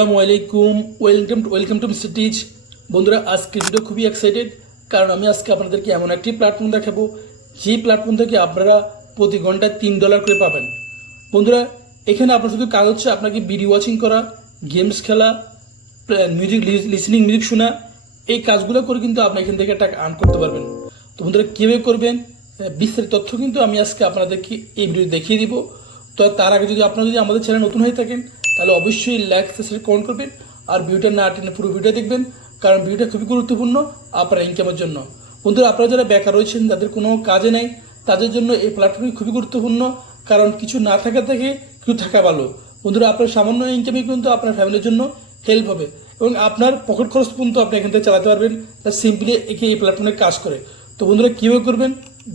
আসসালামু আলাইকুম, welcome to mister teach. বন্ধুরা, আজকে ভিডিও খুবই এক্সাইটেড, কারণ আমি আজকে আপনাদেরকে এমন একটি প্ল্যাটফর্ম দেখাবো যেই প্ল্যাটফর্ম থেকে আপনারা প্রতি ঘন্টায় $3 করে পাবেন। বন্ধুরা, এখানে আপনার শুধু কাজ হচ্ছে আপনাকে ভিডিও ওয়াচিং করা, গেমস খেলা, মিউজিক মিউজিক শোনা, এই কাজগুলো করে কিন্তু আপনি এখান থেকে টাকা আর্ন করতে পারবেন। তো বন্ধুরা, কীভাবে করবেন বিস্তারিত তথ্য কিন্তু আমি আজকে আপনাদেরকে এই ভিডিও দেখিয়ে দিব। তো তার আগে আপনারা যদি আমাদের চ্যানেল নতুন হয়ে থাকেন তাহলে অবশ্যই লাইক সাবস্ক্রাইব কমেন্ট করবেন, আর ভিডিওটা না টেনে পুরো ভিডিও দেখবেন, কারণ ভিডিওটা খুবই গুরুত্বপূর্ণ আপনার ইনকামের জন্য। বন্ধুরা, আপনারা যারা বেকার রয়েছেন, যাদের কোনো কাজে নেই, তাদের জন্য এই প্ল্যাটফর্মটি খুবই গুরুত্বপূর্ণ, কারণ কিছু না থাকা থেকে কিছু থাকা ভালো। বন্ধুরা, আপনার সামান্য ইনকামই কিন্তু আপনার ফ্যামিলির জন্য হেল্প হবে, এবং আপনার পকেট খরচ পর্যন্ত আপনি এখান থেকে চালাতে পারবেন সিম্পলি এই প্ল্যাটফর্মে কাজ করে। তো বন্ধুরা, কীভাবে করবেন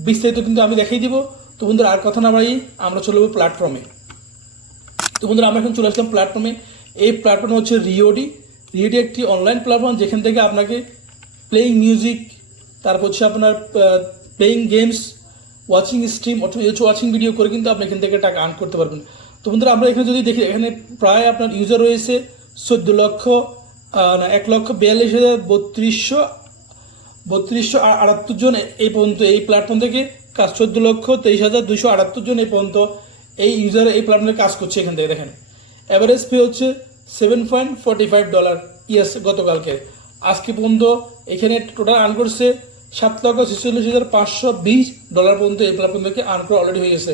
বিস্তারিত কিন্তু আমি দেখিয়ে দিব। তো বন্ধুরা, আর কথা না বাড়িয়ে আমরা চলে যাবো প্ল্যাটফর্মে। তো বন্ধুরা, আমরা এখন চলে আসলাম প্ল্যাটফর্মে। এই প্ল্যাটফর্ম হচ্ছে রিওডি একটি অনলাইন প্ল্যাটফর্ম, যেখান থেকে আপনাকে প্লেইং মিউজিক, তারপর হচ্ছে আপনার প্লেইং গেমস, ওয়াচিং স্ট্রিম অথবা ওয়াচিং ভিডিও করে কিন্তু আপনি এখান থেকে টাকা আর্ন করতে পারবেন। তো বন্ধুরা, আমরা এখানে যদি দেখি, এখানে প্রায় আপনার ইউজার রয়েছে 14,42,32,378 জন এই পর্যন্ত এই প্ল্যাটফর্ম থেকে কাজ, 14,23,278 জন এই পর্যন্ত এই ইউজার এই প্ল্যাটফর্মে কাজ করছে। এখান থেকে দেখেন অ্যাভারেজ পে হচ্ছে $7.45 ইয়াস গতকালকে। আজকে পর্যন্ত এখানে টোটাল আর্ন করছে $7,46,520 পর্যন্ত এই প্ল্যাটফর্ম থেকে আর্ন করা অলরেডি হয়ে গেছে।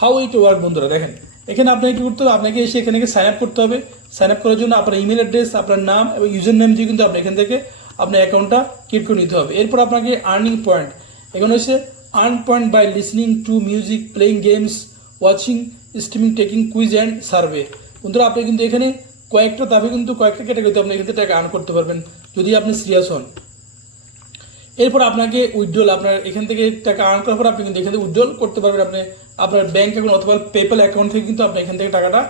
হাউ ইট ওয়ার্ক বন্ধুরা, দেখেন এখানে আপনাকে কী করতে হবে, আপনাকে এসে এখানে সাইন আপ করতে হবে। সাইন আপ করার জন্য আপনার ইমেল অ্যাড্রেস, আপনার নাম এবং ইউজার নেম দিয়ে কিন্তু আপনি এখান থেকে আপনার অ্যাকাউন্টটা ক্রিয়েট করে নিতে হবে। এরপর আপনাকে আর্নিং পয়েন্ট, এখানে হচ্ছে earn point by listening to music, playing games, watching streaming, taking quiz and survey. বন্ধুরা, আপনি কিন্তু এখানে কয়েকটা ক্যাটাগরিতে আপনি এখান থেকে টাকা আর্ন করতে পারবেন যদি আপনি সিরিয়াস হন। এরপর আপনাকে উইথড্রল, আপনার এখান থেকে টাকা আর্ন করার পর আপনি কিন্তু এখান থেকে উইথড্রল করতে পারবেন আপনি আপনার ব্যাঙ্ক অ্যাকাউন্ট অথবা পেপ্যাল অ্যাকাউন্ট থেকে কিন্তু আপনি এখান থেকে টাকাটা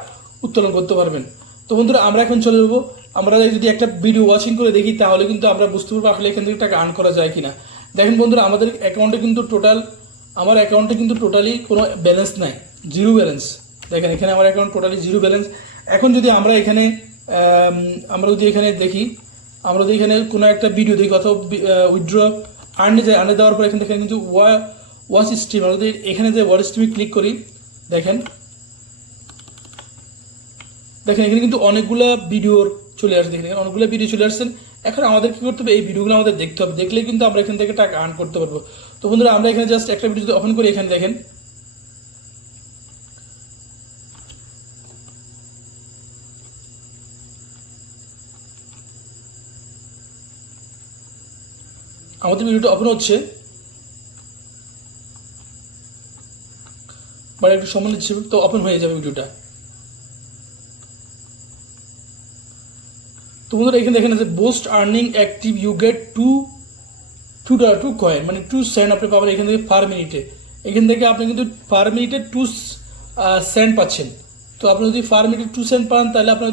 উত্তোলন করতে পারবেন। তো বন্ধুরা, আমরা এখন চলে যাবো, আমরা যদি একটা ভিডিও ওয়াচিং করে দেখি তাহলে কিন্তু আমরা বুঝতে পারবো আসলে এখান থেকে টাকা আর্ন করা যায় কিনা। দেখেন বন্ধুরা, আমাদের অ্যাকাউন্টে কিন্তু আমার অ্যাকাউন্টে কিন্তু টোটালি কোনো ব্যালেন্স নাই, জিরো ব্যালেন্স। দেখেন এখানে আমার অ্যাকাউন্ট টোটালি জিরো ব্যালেন্স। এখন যদি আমরা এখানে দেখি, আমরা যদি এখানে কোনো একটা ভিডিও দেখি অথবা উইথড্র আর্নে দেওয়ার পর এখান থেকে কিন্তু ওয়াচ স্ট্রিম, আমরা যদি এখানে যে ওয়াচ স্ট্রিমে ক্লিক করি, দেখেন এখানে কিন্তু অনেকগুলো ভিডিও চলে আসছে। দেখেন অনেকগুলো ভিডিও চলে আসছেন। এখন আমাদের কি করতে হবে, এই ভিডিওগুলো আমাদের দেখতে হবে, দেখলে কিন্তু আমরা এখান থেকে টাকা আর্ন করতে পারবো। তো বন্ধুরা, আমরা এখানে জাস্ট একটা ভিডিও যদি ওপেন করি, এখানে দেখেন আমাদের ভিডিওটা ওপেন হচ্ছে, বাট একটু সময় নিচ্ছে, তো ওপেন হয়ে যাবে ভিডিওটা। তো বন্ধুরা, এখানে দেখেন যে boost earning active you get $2 coin, মানে 2 সেন্ট আপনি পাবেন এখান থেকে পার মিনিটে। এখান থেকে আপনি কিন্তু পার মিনিটে 2 সেন্ট পাচ্ছেন। তো আপনি যদি পার মিনিটে 2 সেন্ট পান তাহলে আপনার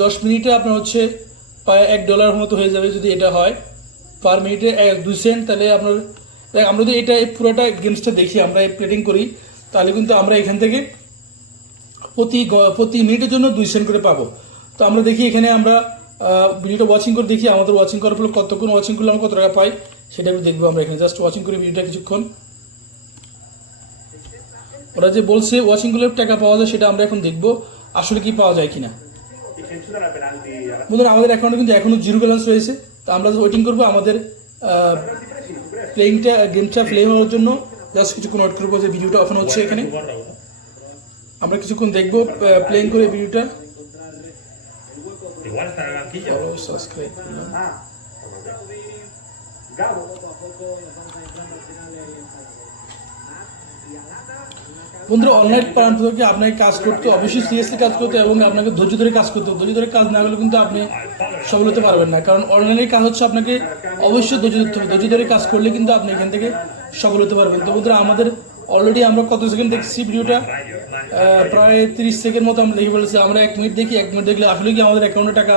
10 মিনিটে আপনার হচ্ছে প্রায় $1 মতো হয়ে যাবে। যদি এটা হয় পার মিনিটে 2 সেন্ট, তাহলে আপনার আমরা যদি এটা পুরোটা গেমসটা দেখি, আমরা প্লেটিং করি, তাহলে কিন্তু আমরা এখান থেকে প্রতি মিনিটের জন্য 2 সেন্ট করে পাবো। তো আমরা দেখি এখানে আমরা ভিডিওটা ওয়াচিং করে দেখি, আমাদের ওয়াচিং করার পর কতক্ষণ ওয়াচিং করলে আমরা কত টাকা পাই সেটা একটু দেখবো। আমরা এখানে জাস্ট ওয়াচিং করি ভিডিওটা কিছুক্ষণ, ওরা যে বলছে ওয়াচিং করলে টাকা পাওয়া যায় সেটা আমরা এখন দেখবো আসলে কি পাওয়া যায় কিনা। বন্ধুরা, আমাদের অ্যাকাউন্টে কিন্তু এখনো জিরো ব্যালেন্স রয়েছে। তো আমরা ওয়েটিং করবো আমাদের গেমটা প্লে হওয়ার জন্য। জাস্ট কিছুক্ষণ ওয়েট করবো যে ভিডিওটা ওপেন হচ্ছে। এখানে আমরা কিছুক্ষণ দেখবো প্লেইং করে ভিডিওটা। সাবস্ক্রাইব বন্ধুরা, অনলাইন প্রান্ত থেকে আপনাকে কাজ করতে অবশ্যই সিরিয়াসলি কাজ করতে এবং আপনাকে ধৈর্য ধরে কাজ করতে হবে। ধৈর্য ধরে কাজ না করলে কিন্তু আপনি সফল হতে পারবেন না, কারণ অনলাইনের কাজ হচ্ছে আপনাকে অবশ্যই ধৈর্য ধরতে হবে। ধৈর্য ধরে কাজ করলে কিন্তু আপনি এখান থেকে সফল হতে পারবেন। তো বন্ধুরা, আমাদের অলরেডি আমরা কত সেকেন্ড দেখছি ভিডিওটা, প্রায় 30 সেকেন্ড মতো আমরা দেখে ফেলেছি। আমরা 1 মিনিট দেখি, 1 মিনিট দেখলে আসলে কি আমাদের অ্যাকাউন্টে টাকা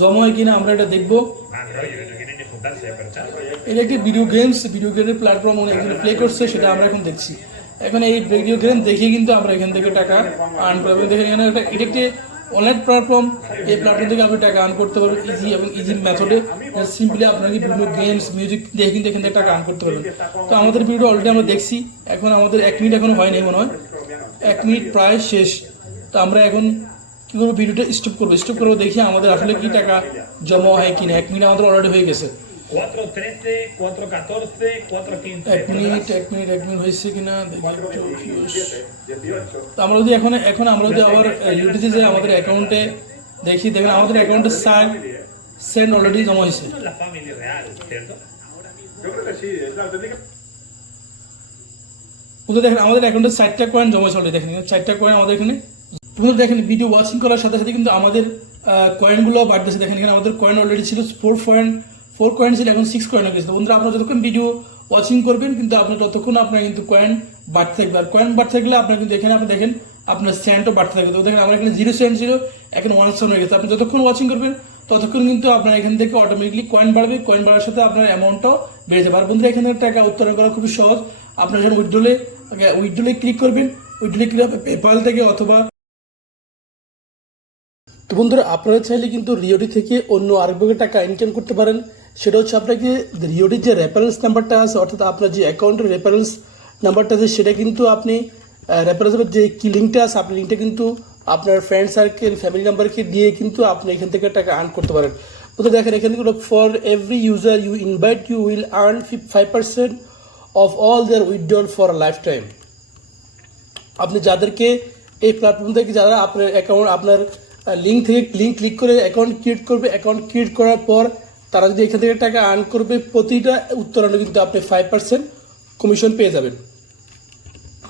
জমা হয় কিনা আমরা এটা দেখবো। এটা একটি ভিডিও গেমের প্ল্যাটফর্ম একজন প্লে করছে, সেটা আমরা এখন দেখছি। এখন এই ভিডিও গেম দেখে কিন্তু আমরা এখান থেকে টাকা আর্ন করবো। দেখেন এখানে এটা একটি অনলাইন প্ল্যাটফর্ম, এই প্ল্যাটফর্ম থেকে আপনি টাকা আর্ন করতে পারবেন ইজি এবং ইজি মেথডে। সিম্পলি আপনাকে বিভিন্ন গেমস মিউজিক দেখে কিন্তু এখান থেকে টাকা আর্ন করতে পারবেন। তো আমাদের ভিডিও অলরেডি আমরা দেখছি, এখন আমাদের 1 মিনিট এখনো হয়নি মনে হয়, 1 মিনিট প্রায় শেষ। তো আমরা এখন কী করবো, ভিডিওটা স্টপ করবো দেখি আমাদের আসলে কি টাকা জমা হয় কিনা। 1 মিনিট আমাদের অলরেডি হয়ে গেছে। 4.13, 4.14, 4.15. 1 মিনিট হয়েছে কিনা দেখি একটু। তো আমরা যদি এখন আমরা যদি আবার ইউটিউবে যে আমাদের অ্যাকাউন্টে দেখি, দেখেন আমাদের অ্যাকাউন্টে সেন্ড অলরেডি জমা হয়েছে। La familia real, ¿cierto? Yo creo que sí, claro, tendría que... ওদের দেখেন আমাদের অ্যাকাউন্টে 4টা কয়েন জমা হয়েছে অলরেডি। দেখেন 4টা কয়েন আমাদের এখানে। তোমরা দেখেন ভিডিও ওয়াচিং করার সাথে সাথে কিন্তু আমাদের কয়েনগুলো বাড়তেছে। দেখেন এখানে আমাদের কয়েন অলরেডি ছিল 4 কয়েন ছিল, এখন 6 কয়েন হয়ে গেছে। বন্ধুরা আপনারা যতক্ষণ ভিডিও ওয়াচিং করবেন কিন্তু আপনার ততক্ষণ আপনার কিন্তু কয়েন বাড়তে থাকবে। আর কয়েন বাড়তে থাকলে আপনার কিন্তু এখানে আপনি দেখেন আপনার সেন্টও বাড়তে থাকবে। তো দেখেন আমার এখানে 0 সেন্ট ছিল, এখন 1 সেন্ট হয়ে গেছে। আপনি যতক্ষণ ওয়াচিং করবেন ততক্ষণ কিন্তু আপনার এখান থেকে অটোমেটিকলি কয়েন বাড়বে। কয়েন বাড়ার সাথে আপনার অ্যামাউন্টটাও বেড়ে যাবে। আর বন্ধুরা এখানে টাকা উত্তোলন করা খুবই সহজ। আপনার যখন উইথড্রলে ক্লিক করবেন, উইথড্রলে ক্লিক হবে পেপাল থেকে অথবা। তো বন্ধুরা আপনারা চাইলে কিন্তু রিওডি থেকে অন্য আরেকভাবে টাকা ইনকাম করতে পারেন। সেটা হচ্ছে আপনাকে রিওডির যে রেফারেন্স নাম্বারটা আছে, অর্থাৎ আপনার যে অ্যাকাউন্টের রেফারেন্স নাম্বারটা আছে, সেটা কিন্তু আপনি রেফারেন্সের যে কি লিঙ্কটা আছে, আপনি লিঙ্কটা কিন্তু আপনার ফ্রেন্ড সার্কেল ফ্যামিলি নাম্বারকে দিয়ে কিন্তু আপনি এখান থেকে টাকা আর্ন করতে পারেন। তো দেখেন এখানে কিন্তু for every user you invite you will earn 5% of all their withdrawal for a life time. আপনি যাদেরকে এই প্ল্যাটফর্ম থেকে যারা আপনার অ্যাকাউন্ট আপনার লিঙ্ক ক্লিক করে অ্যাকাউন্ট ক্রিয়েট করবে, অ্যাকাউন্ট ক্রিয়েট করার পর তারা যদি এখান থেকে টাকা আর্ন করবে, প্রতিটা উত্তোলনে কিন্তু আপনি 5% কমিশন পেয়ে যাবেন।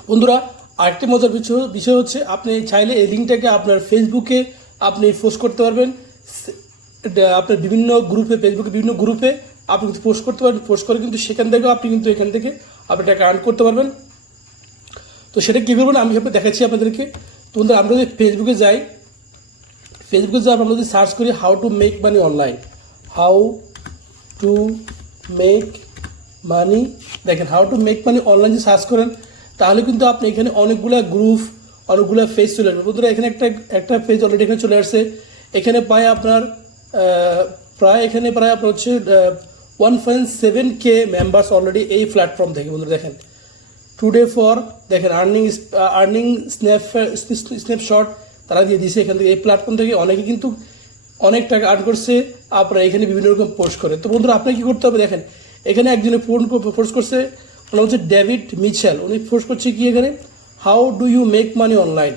বন্ধুরা আরেকটি মজার বিষয় হচ্ছে, আপনি চাইলে এই লিঙ্কটাকে আপনার ফেসবুকে আপনি পোস্ট করতে পারবেন। আপনার বিভিন্ন গ্রুপে, ফেসবুকে বিভিন্ন গ্রুপে আপনি কিন্তু পোস্ট করতে পারবেন। পোস্ট করে কিন্তু সেখান থেকেও আপনি কিন্তু এখান থেকে আপনি টাকা আর্ন করতে পারবেন। তো সেটা কী করবেন আমি ভাবে দেখাচ্ছি আপনাদেরকে। তো বন্ধুরা আমরা যদি ফেসবুকে যাই, আমরা যদি সার্চ করি how to make money online, how to make money, দেখেন how to make money online যদি সার্চ করেন তাহলে কিন্তু আপনি এখানে অনেকগুলো গ্রুপ, অনেকগুলো পেজ চলে আসবে। বন্ধুরা এখানে একটা পেজ অলরেডি এখানে চলে আসছে। এখানে প্রায় আপনার হচ্ছে 1.7K মেম্বার্স অলরেডি এই প্ল্যাটফর্ম থেকে। বন্ধুরা দেখেন টুডে ফর দেখেন আর্নিং স্ন্যাপশট তারা দিয়ে দিয়েছে এখান থেকে। এই প্ল্যাটফর্ম থেকে অনেকে কিন্তু অনেক টাকা আর্ন করছে আপনারা এখানে বিভিন্ন রকম পোস্ট করে। তো বন্ধুরা আপনাকে কী করতে হবে, দেখেন এখানে একজনে পোস্ট করছে, ওনার হচ্ছে ডেভিড মিচেল। উনি পোস্ট করছে কি এখানে, how do you make money online.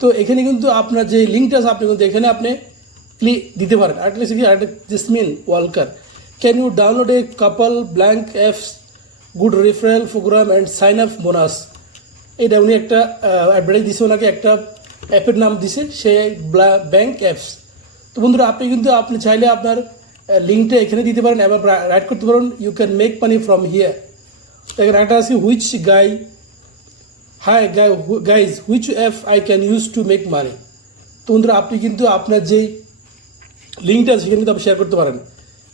তো এখানে কিন্তু আপনার যে লিঙ্কটা আছে আপনি কিন্তু এখানে আপনি ক্লিক দিতে পারেন। আরেকটা Jasmine Walker, can you download a couple blank apps good referral program and sign up bonus. এটা উনি একটা অ্যাডভার্টাইজ দিছে, ওনাকে একটা অ্যাপের নাম দিছে, সে ব্যাঙ্ক অ্যাপস। তো বন্ধুরা আপনি চাইলে আপনার লিঙ্কটা এখানে দিতে পারেন এবং রাইট করতে পারেন you can make money from here. এখানে একটা আছে which guys which app I can use to make money. তো বন্ধুরা আপনি কিন্তু আপনার যেই লিঙ্কটা আছে সেখানে কিন্তু আপনি শেয়ার করতে পারেন।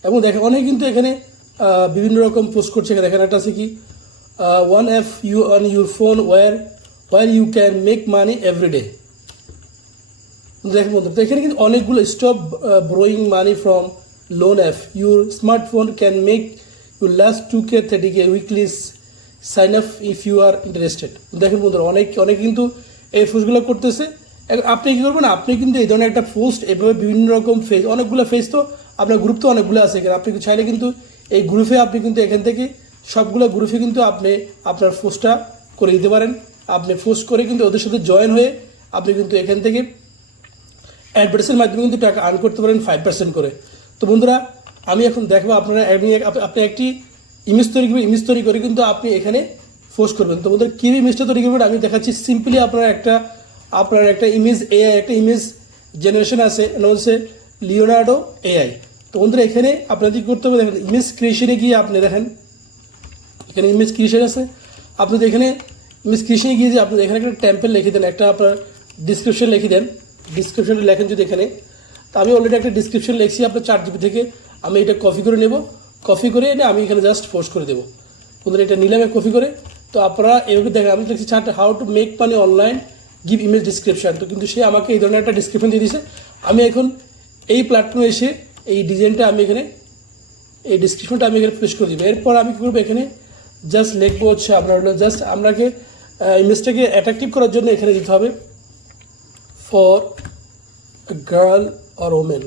এবং দেখেন অনেকে কিন্তু এখানে বিভিন্ন রকম পোস্ট করছে। দেখেন একটা আছে কি one app you on your phone where you can make money everyday. দেখেন বন্ধু, তো এখানে কিন্তু অনেকগুলো stop borrowing money from loan app, your smartphone can make your last 2K 30K weekly, sign up if you are interested. দেখেন বন্ধুরা অনেক কিন্তু এই পোস্টগুলো করতেছে। আপনি কী করবেন, আপনি কিন্তু এই ধরনের একটা পোস্ট এভাবে বিভিন্ন রকম ফেজ, অনেকগুলো ফেজ, তো আপনার গ্রুপ তো অনেকগুলো আছে এখানে। আপনি চাইলে কিন্তু এই গ্রুপে আপনি কিন্তু এখান থেকে সবগুলো গ্রুপে কিন্তু আপনি আপনার পোস্টটা করে দিতে পারেন। আপনি পোস্ট করে কিন্তু ওদের সাথে জয়েন হয়ে আপনি কিন্তু এখান থেকে অ্যাডভার্টাইজের মাধ্যমে কিন্তু টাকা আর্ন করতে পারেন 5% করে। তো বন্ধুরা আমি এখন দেখবো আপনি একটি ইমেজ তৈরি করে কিন্তু আপনি এখানে পোস্ট করবেন। তো বন্ধুরা কী ইমেজটা তৈরি করবেন আমি দেখাচ্ছি। সিম্পলি আপনার একটা ইমেজ এআই, একটা ইমেজ জেনারেশন আছে, হচ্ছে লিওনার্ডো এআই। তো বন্ধুরা এখানে আপনাদের কী করতে হবে, দেখেন ইমেজ ক্রিয়েশনে গিয়ে আপনি দেখেন এখানে ইমেজ ক্রিয়েশন আছে। আপনাদের এখানে ইমেজ ক্রিয়েশনে গিয়ে যে আপনি এখানে একটা টেম্পল লিখে দেন, একটা আপনার ডিসক্রিপশন লিখে দেন। ডিসক্রিপশনে লেখেন যদি এখানে, তো আমি অলরেডি একটা ডিসক্রিপশন লিখছি আপনার 4GB থেকে। আমি এটা কপি করে নেব, কপি করে এনে আমি এখানে জাস্ট পোস্ট করে দেবো। বন্ধুরা এটা নিলামে কপি করে তো আপনারা এভাবে দেখেন, আমি দেখছি chart how to make money online give image description. তো কিন্তু সে আমাকে এই ধরনের একটা ডিসক্রিপশন দিয়ে দিয়েছে। আমি এখন এই প্ল্যাটফর্মে এসে এই ডিজাইনটা আমি এখানে এই ডিসক্রিপশনটা আমি এখানে পেশ করে দিব। এরপর আমি কী করবো, এখানে জাস্ট লিখবো হচ্ছে আপনার হলো জাস্ট আপনাকে ইমেজটাকে অ্যাট্রাকটিভ করার জন্য এখানে দিতে হবে ফর গার্ল আর ওমেন,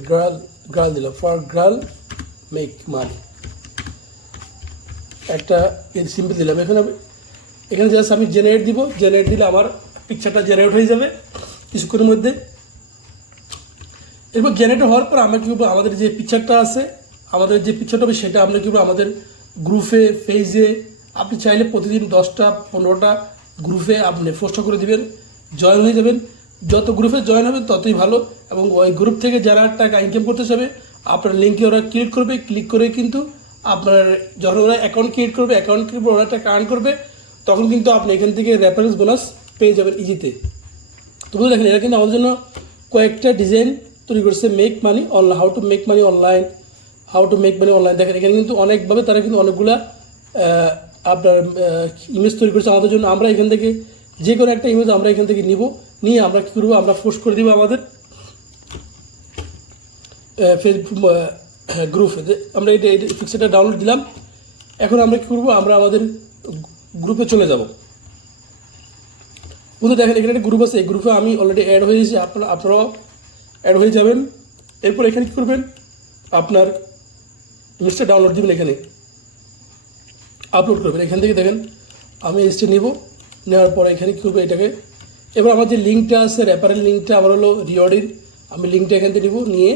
গার্ল দিলাম, ফর গার্ল মেক মানি, একটা সিম্পল দিলাম। এখানে জাস্ট আমি জেনারেট দিব, জেনারেট দিলে আমার পিকচারটা জেনারেট হয়ে যাবে কিছুক্ষণের মধ্যে। এরপর জেনারেট হওয়ার পর আমরা কী করবো, আমাদের যে পিকচারটা আছে, আমাদের যে পিকচারটা হবে সেটা আমরা কী করবো আমাদের গ্রুপে, পেজে, আপনি চাইলে প্রতিদিন 10টা 15টা গ্রুপে আপনি পোস্ট করে দিবেন, জয়েন হয়ে যাবেন। যত গ্রুপে জয়েন হবে ততই ভালো, এবং ওই গ্রুপ থেকে যারা টাকা ইনকাম করতে চাবে আপনার লিঙ্কে ওরা ক্লিক করবে, ক্লিক করে কিন্তু আপনার যখন ওরা অ্যাকাউন্ট ক্রিয়েট করবে, অ্যাকাউন্ট ক্রিয়েট করে ওরা টাকা আর্ন করবে, তখন কিন্তু আপনি এখান থেকে রেফারেন্স বোনাস পেয়ে যাবেন ইজিতে। তো বুঝতে দেখেন, এরা কিন্তু আমাদের জন্য কয়েকটা ডিজাইন তৈরি করছে, make money online, how to make money online, how to make money online. দেখেন এখানে কিন্তু অনেকভাবে তারা কিন্তু অনেকগুলা আপনার ইমেজ তৈরি করছে আমাদের জন্য। আমরা এখান থেকে যে কোনো একটা ইমেজ আমরা এখান থেকে নিয়ে আমরা কী করবো, আমরা পোস্ট করে দিব আমাদের ফেসবুক গ্রুপে। আমরা এই পিকচারটা ডাউনলোড দিলাম। এখন আমরা কী করবো, আমরা আমাদের গ্রুপে চলে যাব। বন্ধু দেখেন এখানে একটা গ্রুপ আছে, এই গ্রুপে আমি অলরেডি অ্যাড হয়ে গেছি, আপনারাও অ্যাড হয়ে যাবেন। এরপর এখানে কী করবেন, আপনার ইমেজটা ডাউনলোড দিবেন, এখানে আপলোড করবেন। এখান থেকে দেখেন আমি এসটি নিব, নেওয়ার পরে এখানে কী করবো এটাকে, এবার আমার যে লিঙ্কটা আছে রেফারেল লিঙ্কটা আমার হলো রিওয়ার্ডের, আমি লিঙ্কটা এখান থেকে নিব, নিয়ে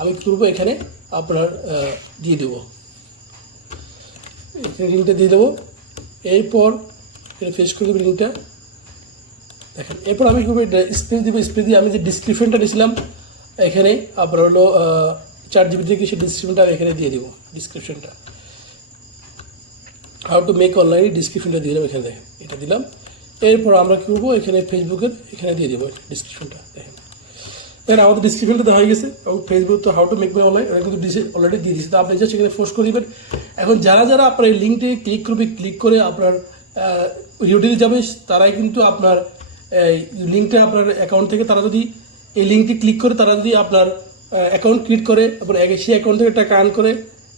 আমি কী করবো এখানে আপনার দিয়ে দেবো, এখানে লিঙ্কটা দিয়ে দেবো। এরপর এখানে ফেস করে দেবো লিঙ্কটা, দেখেন। এরপর আমি কী করবো স্পেস দিব, স্পেস দিয়ে আমি যে ডিসক্রিপশনটা দিয়েছিলাম এখানে আপনার হলো 4 GB থেকে সেই ডিসক্রিপশনটা আমি এখানে দিয়ে দিব, ডিসক্রিপশনটা হাউ টু মেক অনলাইন ডিসক্রিপশনটা দিয়ে দিলাম, এখানে দেখেন এটা দিলাম। এরপর আমরা কী করবো, এখানে ফেসবুকের এখানে দিয়ে দেবো ডিসক্রিপশনটা, দেখেন আমাদের ডিসক্রিপশনটা দেওয়া হয়ে গেছে। এবং ফেসবুক তো how to make my online এটা কিন্তু অলরেডি দিয়ে দিয়েছে। তো আপনি জাস্ট এখানে পোস্ট করে দেবেন। এখন যারা আপনার এই লিঙ্কটি ক্লিক করবে, ক্লিক করে আপনার ইউটিউবে যাবে, তারাই কিন্তু আপনার লিঙ্কটা আপনার অ্যাকাউন্ট থেকে তারা যদি এই লিঙ্কটি ক্লিক করে তারা যদি আপনার অ্যাকাউন্ট ক্রিয়েট করে এবং সেই অ্যাকাউন্ট থেকে টাকা আর্ন করে,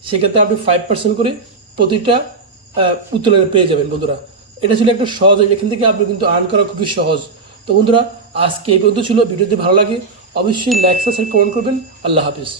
সেক্ষেত্রে আপনি 5% করে প্রতিটা উত্তোলনে পেয়ে যাবেন। বন্ধুরা এটা ছিল একটা সহজ, এখান থেকে আপনি কিন্তু আর্ন করা খুবই সহজ। তো বন্ধুরা আজকে এই পর্যন্ত ছিল। ভিডিওটি ভালো লাগে অবশ্যই লাইক, সাবস্ক্রাইব, কমেন্ট করবেন। আল্লাহ হাফিজ।